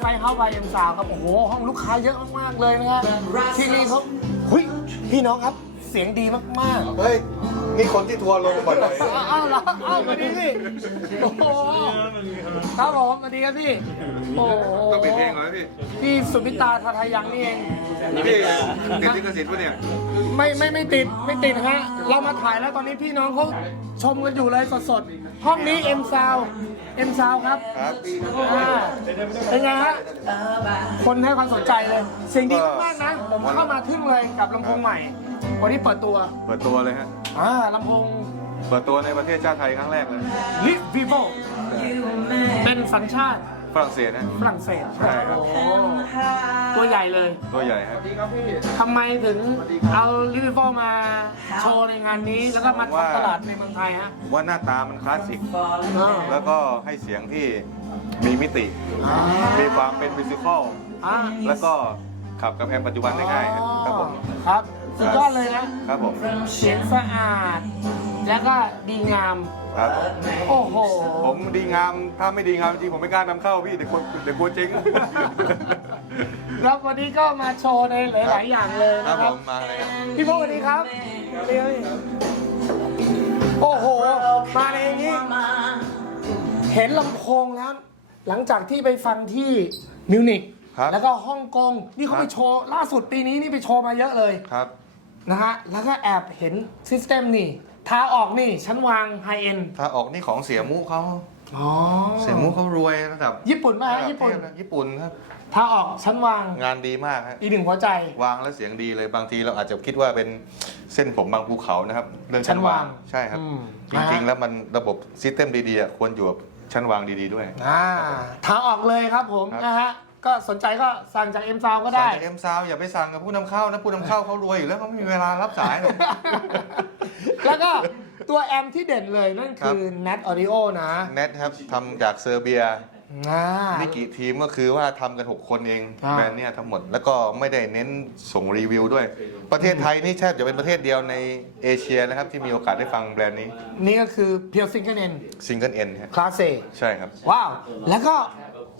ไฟเฮาส์ไบเอ็มซาวครับ โอ้โห ห้องลูกค้าเยอะมากๆเลยนะฮะที่นี่เขาหุยพี่น้องครับ เสียงดีมากเฮ้ย นี่คนที่ทัวร์ลงบ่อยๆอ้าวอ้าวเหรออ้าวสวัสดีพี่โอ้โหครับผมสวัสดีครับพี่ โอ้โหๆต้องเป็นเพลงเหรอพี่ พี่สุมิตราทาทายังนี่เอง พี่ติดลิขสิทธิ์ปะเนี่ย ไม่ไม่ไม่ติดไม่ติดฮะ เรามาถ่ายแล้วตอนนี้พี่น้องเขาชมกันอยู่เลยสดๆ ห้องนี้ M Sound M Sound ครับครับอ่าเป็นไงฮะ คนให้ความสนใจเลย เสียงดีมากๆนะ ผมเข้ามาทึ่งเลยกับลำโพงใหม่ วันนี้เปิดตัวเปิดตัวเลยฮะ อ่าลำโพงเปิดตัวในประเทศชาติไทยครั้งแรกเลย ลิฟวีโ o เป็นสัญชาติ ฝรั่งเศสนะ ฝรั่งเศสใช่ครับ โอ้ตัวใหญ่เลยตัวใหญ่ฮะทำไมถึงเอาลิฟวีโ o มาโชว์ในงานนี้แล้วก็มาว่าทำตลาดในเมืองไทยฮะว่าหน้าตามันคลาสสิกอ่าแล้วก็ให้เสียงที่มีมิติ มีความเป็นฟิสิกอลอ่าแล้วก็ขับกับแอมปัจจุบันได้ง่ายฮะครับผมครับสุดยอดเลยนะ ครับผม เสียงสะอาด แล้วก็ดีงาม ครับผมโอ้โห ผมดีงามถ้าไม่ดีงามจริงผมไม่กล้านำเข้าพี่เดี๋ยวกลัวเดี๋ยวกลัวเจ๊ง แล้ววันนี้ก็มาโชว์ในหลาย ๆ อย่างเลยครันะบคผรับ มมาเลยพี่พงศ์สวัสดีครับเรียนโอ้โห มาในอย่างนี้ เห็นลำโพงแล้ว หลังจากที่ไปฟังที่มิวนิกครับแล้วก็ฮ่องกง นี่เขาครับไปโชว์ล่าสุดปีนี้นี่ไปโชว์มาเยอะเลย ครับ นะฮะ แล้วก็แอบเห็นซิสเต็มนี่ทาออกนี่ชั้นวางไฮเอ็นถ้าออกนี่ของเสียมูเขาอ๋อเสียมูเขารวยระดับญี่ปุ่นป่ะฮะญี่ปุ่น ระดับเทพะญี่ปุ่นครับ ทาออกชั้นวาง งานดีมากฮะอีกหนึ่งหัวใจ วางแล้วเสียงดีเลยบางทีเราอาจจะคิดว่าเป็นเส้นผมบางภูเขานะครับเรื่องชั้นวางชั้นวางใช่ครับ อืม จริงๆ แล้วมันระบบซิสเต็มดีๆอะควรอยู่กับชั้นวางดีๆด้วย อ่าทางออกเลยครับผมครับ นะฮะ ก็สนใจก็สั่งจากเอ็มซาวก็ได้ สั่งจากเอ็มซาวอย่าไปสั่งกับผู้นำเข้านะผู้นำเข้าเขารวยอยู่แล้วเขาไม่มีเวลารับสายหรอกแล้วก็ตัวแอมที่เด่นเลยนั่นคือ Nat Audio นะ เน็ตครับทำจากเซอร์เบียอ่า ไม่กี่ทีมก็คือว่าทำกัน 6 คนเองอ่า แบรนด์เนี่ยทั้งหมดแล้วก็ไม่ได้เน้นส่งรีวิวด้วย ประเทศไทยนี่แทบจะเป็นประเทศเดียวในเอเชียนะครับที่มีโอกาสได้ฟังแบรนด์นี้นี่ก็คือเพียวซิงเกิลเอ็นซิงเกิลเอ็นฮะคลาสเซ ใช่ครับ ว้าว แล้วก็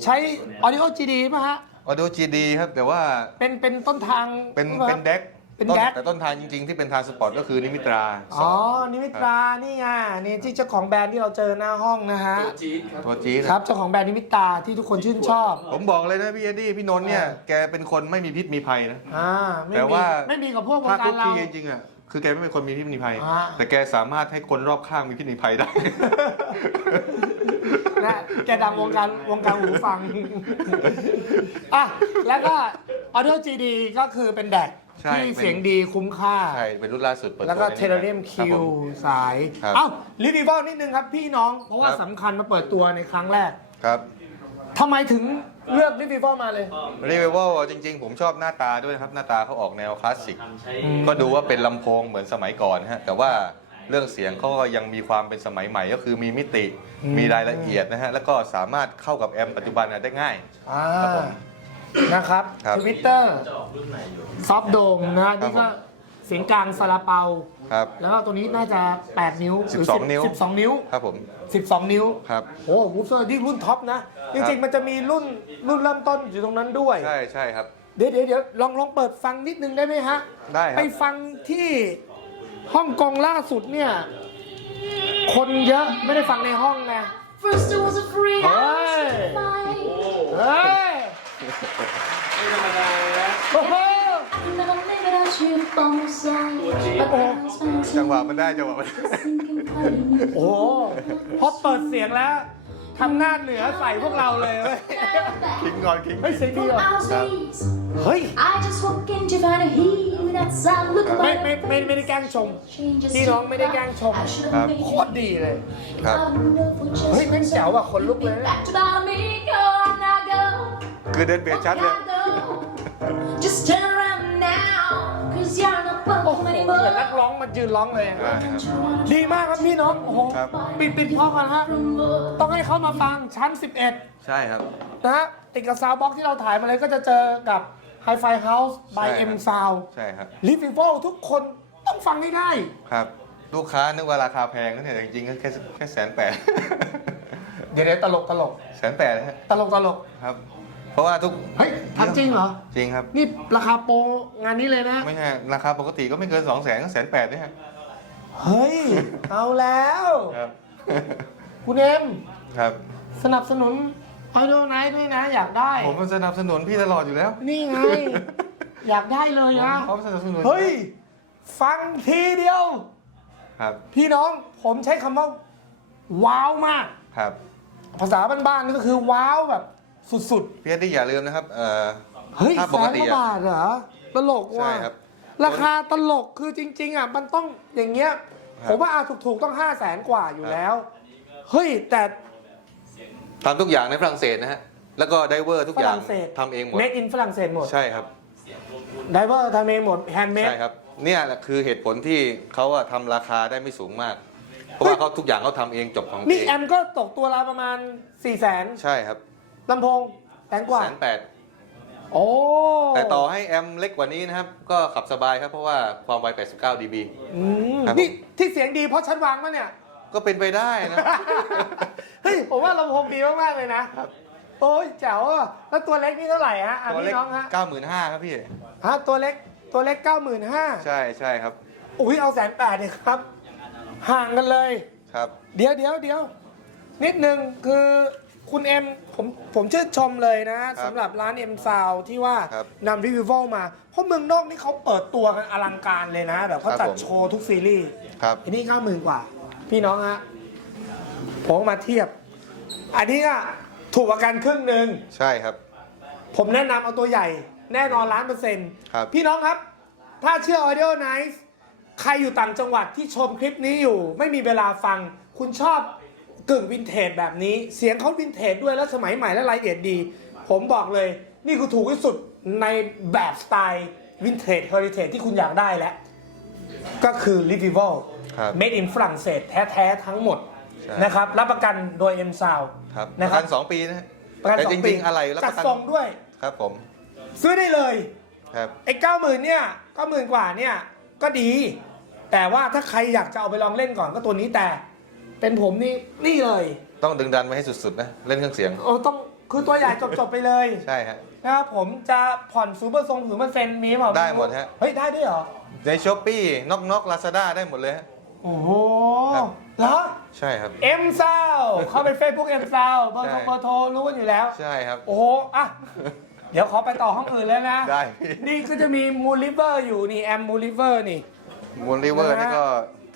ใช้ Audio GD ป่ะฮะ ออ d ด o จีดีครับ แต่ว่าเป็นเป็นต้นทาง เป็นป่ะเป็นแดกเป็นต้นแดกแต่ต้นทางจริงๆ ที่เป็นทางสปอร์ตก็คือนิมิตราสอ๋อองนิมิตรา นี่ไงนี่ที่เจ้าของแบรนด์ที่เราเจอหน้าห้องนะฮะ ตัวจี๊ดครับ เจ้าของแบรนด์นิมิตราที่ทุกคนชื่นชอบ ผมบอกเลยนะพี่เอ็ดดี้พี่นนท์เนี่ย แกเป็นคนไม่มีพิษมีภัยนะ อ่า ไม่แต่มีว่า ไม่มีกับพวกวงถ้าการคุกเรา คีจริงๆอะคือแกไม่เป็นคนมีพิษมีภัย อ่า แต่แกสามารถให้คนรอบข้างมีพิษมีภัยได้ นะแกดังวงการวงการหูฟังอะแล้วก็ Audio GD ก็คือเป็นแดกใช่ ที่เป็นเสียงดีคุ้มค่า ใช่ เป็นรุ่นล่าสุดปิดแล้วก็ตัเทในเลนี้เรียมรับคิวผม สาย ครับเอ้ารีวิวนิดนึงครับพี่น้อง เพราะว่าครับ สำคัญมาเปิดตัวในครั้งแรกครับ ทำไมถึงเลือกรีวิวมาเลย รีเวลจริง ๆ ผมชอบหน้าตาด้วยนะครับ หน้าตาเขาออกแนวคลาสสิก ก็ดูว่าเป็นลำโพงเหมือนสมัยก่อนฮะ แต่ว่า เรื่องเสียงเขาก็ยังมีความเป็นสมัยใหม่ ก็คือมีมิติอืมมีรายละเอียดนะฮะแล้วก็สามารถเข้ากับแอมป์ปัจจุบันได้ง่าย อ่าครับผมนะครับครับ ทวิตเตอร์ซอฟโดมนะนี่ก็เสียงกลางซาลาเปา ครับ แล้วก็ตัวนี้น่าจะ 8 นิ้วหรื12นิ้ว 12 นิ้ว ครับผม12 นิ้ว ครับ โอ้วูฟเซอร์นี่รุ่นท็อปนะ จริง ๆ มันจะมีรุ่นรุ่นเริ่มต้นอยู่ตรงนั้นด้วย ใช่ใช่ครับ เดี๋ยวเดี๋ยวเดี๋ยวลองลองเปิดฟังนิดนึงได้ไหมฮะ ได้คไปรับฟังที่ ฮ่องกงล่าสุดเนี่ย คนเยอะไม่ได้ฟังในห้องไง First it was a free Hey. house to find. เฮ้ยโอ้โห I can never live without you by my side. Oh. จังหวะมันได้จังหวะมันโอ้โหพอเปิดเสียงแล้วทำหน้าเหนือใส่พวกเราเลยเว้ย คิงก่อนคิง เฮ้ยเสียงดี From ว่ะ our days, เฮ้ย I just walk in to find a heat outside. Look ไม่ like ไม่ไม่ไม่ได้แกล้งชม changes. พี่น้องไม่ได้แกล้งชม I should ครับ have made โคตรดีเลย ครับ เฮ้ยแม่งแจ๋วอะขนลุกเลยนะ Back to bother me, go on now, go. คือเดินเบียดชัดเลย Now go. Just turn around now, cause you're not โอ้โห welcome เหมือน anymore. นักร้องมายืนร้องเลยอะใช่ครับ ดีมากครับพี่น้อง โอ้โห ครับ ปิดปิดพอก่อนฮะ ต้องให้เขามาฟังชั้น 11 ใช่ครับ นะฮะติดกับซาวบ็อกที่เราถ่ายมาเลยก็จะเจอกับ Hi-Fi House by ใช่ครับ M Sound ใช่ครับ l i v i v o ทุกคนต้องฟังให้ได้ ครับ ลูกค้านึกว่าราคาแพงนะเนี่ยแต่จริงๆก็แค่แค่แสนแปดเดี๋ยวเดี๋ยวตลกตลกแสนแปดนะฮะตลกตลกครับ เพราะว่าทุกเฮ้ยทำจริงเหรอ จริงครับ นี่ราคาโปรงานนี้เลยนะ ไม่ใช่ราคาปกติก็ไม่เกิน2 0 0 0 0 0ก็แสนแปดเนี่ยฮะเฮ้ย เอาแล้ว ครับ คุณเอ็มครับ สนับสนุน ออยโดไนท์ด้วยนะ อยากได้ ผมสนับสนุนพี่ตลอดอยู่แล้วนี่ไง อยากได้เลยนะเขาสนับสนุนเฮ้ย ฟังทีเดียว ครับ พี่น้องผมใช้คำว่า ว้าวมาก ครับ ภาษาบ้านๆนี่ก็คือว้าวแบบสุดพี่แอนดี้อย่าลืมนะครับเอ่อๆ เฮ้ยถ้าแสปกนติกว่าอะ บาทเหรอ ตลกว่ะใช่ครับราคาตลกคือจริง ๆอะมันต้องอย่างเงี้ย ครับผมว่าอาถูกๆต้องห้าแสนกว่าอยู่แล้ว เฮ้ย แต่ ทำทุกอย่างในฝรั่งเศสนะฮะ แล้วก็ไดเวอร์ทุกฝอย่างรั่งเศส ทำเองหมด เมดอินฝรั่งเศสหมดใช่ครับ ไดเวอร์ทำเองหมดแฮนด์เมด ใช่ครับ เนี่ยแหละคือเหตุผลที่เขาอะทำราคาได้ไม่สูงมาก เพราะว่าเขาทุกอย่างเขาทำเองจบของนี่เองแอมก็ตกตัวละประมาณ4ี่แสนใช่ครับลำโพงแสนกว่า แสนแปด โอ้แต่ต่อให้แอมเล็กกว่านี้นะครับ ก็ขับสบายครับ เพราะว่าความไว 89 dB อืมครับนี่ที่เสียงดีเพราะฉันวางมาเนี่ย ก็เป็นไปได้นะ เฮ้ยผมว่าลำโพงดีมากๆเลยนะโอ้ยแจ๋วอะแล้วตัวเล็กนี่เท่าไหร่ฮะอะตัวพี่เล็กน้องฮะ95,000ครับพี่ ฮะตัวเล็กตัวเล็กเก้าหมื่นห้าใช่ใช่ครับ อุ้ยเอาแสนแปดเลยครับ ห่างกันเลย ครับ เดี๋ยวเดี๋ยวเดี๋ยวนิดนึงคือคุณเอ็มผมผมชื่นชมเลยนะสำหรับร้านเอ็มซาวที่ว่าครับ นำรีวิวมาเพราะเมืองนอกนี่เขาเปิดตัวกันอลังการเลยนะ แบบเขาครับจัดผมโชว์ทุกซีรีส์ครับ อันนี้เก้าหมื่นกว่า พี่น้องฮะผมมาเทียบ อันนี้อะถูกกว่ากันครึ่งหนึ่งใช่ครับ ผมแนะนำเอาตัวใหญ่ แน่นอนล้านเปอร์เซ็นต์ครับ พี่น้องครับ ถ้าเชื่อ Audio Nice ใครอยู่ต่างจังหวัดที่ชมคลิปนี้อยู่ ไม่มีเวลาฟัง คุณชอบกึ่งวินเทจแบบนี้ เสียงเขาวินเทจด้วยแล้วสมัยใหม่และรายละเอียดดี ผมบอกเลย นี่คือถูกที่สุดในแบบสไตล์วินเทจเฮอริเทจที่คุณอยากได้แล้ว ก็คือ l i v i v a l ครับ made in ฝรั่งเศสแท้ๆทั้งหมดใช่ นะครับรับประกันโดย M Sound ครับปนะระครักับน2ปีนะฮะประกันแต่สอจงปีริงๆอะไรรับจัปดระกันส่งด้วย ครับผมซื้อได้เลย ครับ ไอ้เก้าหมื่นเนี่ยเก้าหมื่นกว่าเนี่ยก็ดี แต่ว่าถ้าใครอยากจะเอาไปลองเล่นก่อนก็ตัวนี้แต่ เป็นผมนี่นี่เลยต้องดึงดันไปให้สุดๆนะ เล่นเครื่องเสียง โอ้ต้องคือตัวใหญ่จบ ๆ ไปเลยใช่ฮะ นะครับผมจะผ่อนซูเปอร์ทรงศูนย์เปอร์เซ็นต์มีเปล่าได้หมดฮะ เฮ้ย ได้ด้วยเหรอ ในช้อปปี้น็อกน็อกลาซาด้าได้หมดเลยฮะ โอ้โหครับ เหรอใช่ครับ เอ็มซาวเข้าไปเฟซบุ๊กเอ็มซาวเบอร์โทรใช่ เบอร์โทรรู้กันอยู่แล้ว ใช่ครับ โอ้โหอะ เดี๋ยวขอไปต่อห้องอื่นแล้วนะ ได้นี่ก็จะมีมูลิเวอร์อยู่นี่แอมมูลิเวอร์นี่ มูนริเวอร์นะฮะ นี่ก็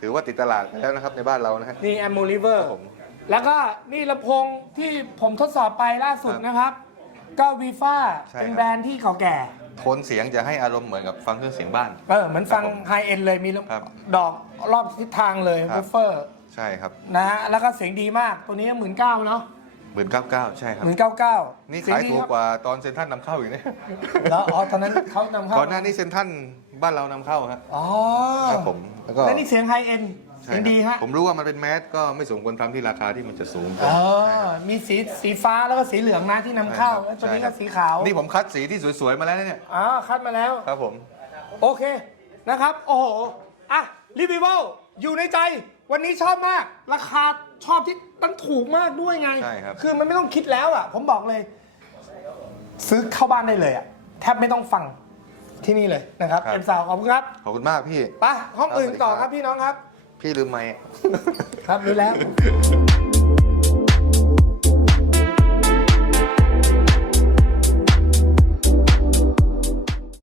ถือว่าติดตลาดไปแล้วนะครับในบ้านเรานะฮะ นี่แอมมูลิเวอคร์รับผม แล้วก็นี่ลำโพงที่ผมทดสอบไปล่าสุดครับนะครับ ก็วีฟ้าใช่เป็นครับแบรนด์ที่เก่าแก่ โทนเสียงจะให้อารมณ์เหมือนกับฟังเครื่องเสียงบ้าน เออเหมือนฟังครับผมไฮเอ็นเลยมีครับดอกรอบทิศทางเลยครับบูฟเฟอร์ใช่ครับนะฮะแล้วก็เสียงดีมากตัวนี้หมื่นเก้าเนาะหมื่นเก้าเก้าใช่ครับ หมื่นเก้าเก้านี่ขายถูกกว่าตอนเซ็นทรัลนำเข้าอีกนะแล้วอ๋อตอนนั้นเขานำเข้าก่อนหน้านี้เซ็นทรัลบ้านเรานำเข้าฮะอ๋อครับผมแล้วก็ แล้วนี่เสียงไฮเอ็นใช่เสียงครับดีฮะ ผมรู้ว่ามันเป็นแมสก็ไม่สมควรทำที่ราคาที่มันจะสูงเออมีสีสีฟ้าแล้วก็สีเหลืองนะที่นำเข้า แล้วตัวนี้ก็สีขาวนี่ผมคัดสีที่สวยๆมาแล้วนะเนี่ยอ๋อคัดมาแล้ว ครับผม โอเคนะครับ โอ้โห อะรีวิวอยู่ในใจ วันนี้ชอบมาก ราคาชอบที่ตั้งถูกมากด้วยไงใช่ครับคือมันไม่ต้องคิดแล้วอะ ผมบอกเลย ซื้อเข้าบ้านได้เลยอะ แทบไม่ต้องฟังที่นี่เลยนะครับ เอ็มสาวขอบคุณครับขอบคุณมากพี่ ไปห้องอื่นครับต่อสวัสดีคครัรับบพี่น้องครับ พี่ลืมไหมค์ครับรู้แล้ว